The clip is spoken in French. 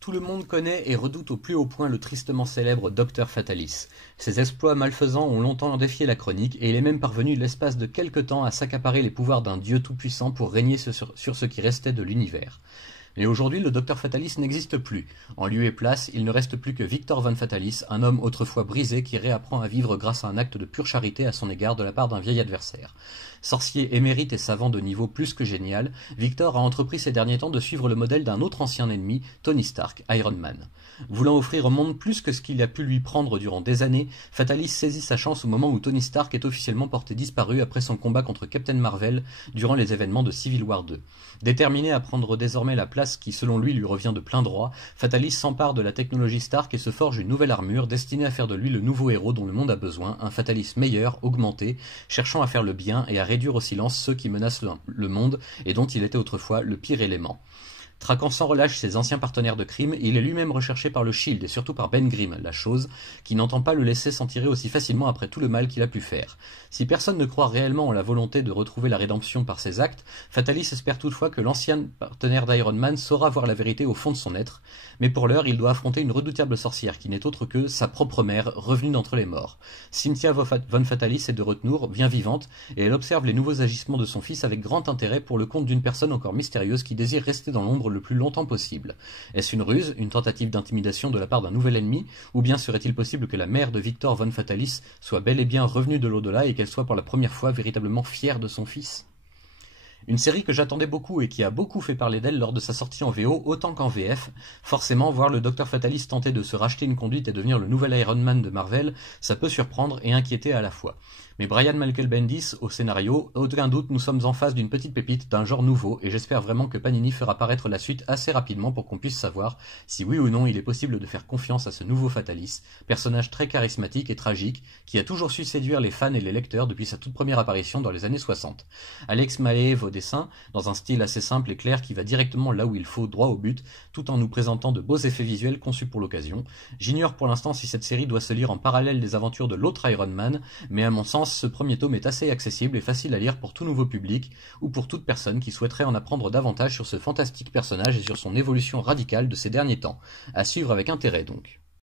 Tout le monde connaît et redoute au plus haut point le tristement célèbre Docteur Fatalis. Ses exploits malfaisants ont longtemps défié la chronique, et il est même parvenu l'espace de quelque temps à s'accaparer les pouvoirs d'un dieu tout-puissant pour régner sur ce qui restait de l'univers. Mais aujourd'hui, le Docteur Fatalis n'existe plus. En lieu et place, il ne reste plus que Victor Von Fatalis, un homme autrefois brisé qui réapprend à vivre grâce à un acte de pure charité à son égard de la part d'un vieil adversaire. Sorcier émérite et savant de niveau plus que génial, Victor a entrepris ces derniers temps de suivre le modèle d'un autre ancien ennemi, Tony Stark, Iron Man. Voulant offrir au monde plus que ce qu'il a pu lui prendre durant des années, Fatalis saisit sa chance au moment où Tony Stark est officiellement porté disparu après son combat contre Captain Marvel durant les événements de Civil War 2. Déterminé à prendre désormais la place qui selon lui revient de plein droit, Fatalis s'empare de la technologie Stark et se forge une nouvelle armure destinée à faire de lui le nouveau héros dont le monde a besoin, un Fatalis meilleur, augmenté, cherchant à faire le bien et à réduire au silence ceux qui menacent le monde et dont il était autrefois le pire élément. Traquant sans relâche ses anciens partenaires de crime, il est lui-même recherché par le Shield et surtout par Ben Grimm, la chose, qui n'entend pas le laisser s'en tirer aussi facilement après tout le mal qu'il a pu faire. Si personne ne croit réellement en la volonté de retrouver la rédemption par ses actes, Fatalis espère toutefois que l'ancien partenaire d'Iron Man saura voir la vérité au fond de son être, mais pour l'heure il doit affronter une redoutable sorcière qui n'est autre que sa propre mère, revenue d'entre les morts. Cynthia Von Fatalis est de retour, bien vivante, et elle observe les nouveaux agissements de son fils avec grand intérêt pour le compte d'une personne encore mystérieuse qui désire rester dans l'ombre le plus longtemps possible. Est-ce une ruse, une tentative d'intimidation de la part d'un nouvel ennemi, ou bien serait-il possible que la mère de Victor Von Fatalis soit bel et bien revenue de l'au-delà et qu'elle soit pour la première fois véritablement fière de son fils ? Une série que j'attendais beaucoup et qui a beaucoup fait parler d'elle lors de sa sortie en VO autant qu'en VF. Forcément, voir le Docteur Fatalis tenter de se racheter une conduite et devenir le nouvel Iron Man de Marvel, ça peut surprendre et inquiéter à la fois. Mais Brian Michael Bendis, au scénario, aucun doute, nous sommes en face d'une petite pépite d'un genre nouveau et j'espère vraiment que Panini fera paraître la suite assez rapidement pour qu'on puisse savoir si oui ou non il est possible de faire confiance à ce nouveau Fatalis, personnage très charismatique et tragique qui a toujours su séduire les fans et les lecteurs depuis sa toute première apparition dans les années 60. Alex Maléev au dessin, dans un style assez simple et clair qui va directement là où il faut, droit au but, tout en nous présentant de beaux effets visuels conçus pour l'occasion. J'ignore pour l'instant si cette série doit se lire en parallèle des aventures de l'autre Iron Man, mais à mon sens, ce premier tome est assez accessible et facile à lire pour tout nouveau public ou pour toute personne qui souhaiterait en apprendre davantage sur ce fantastique personnage et sur son évolution radicale de ces derniers temps. À suivre avec intérêt donc.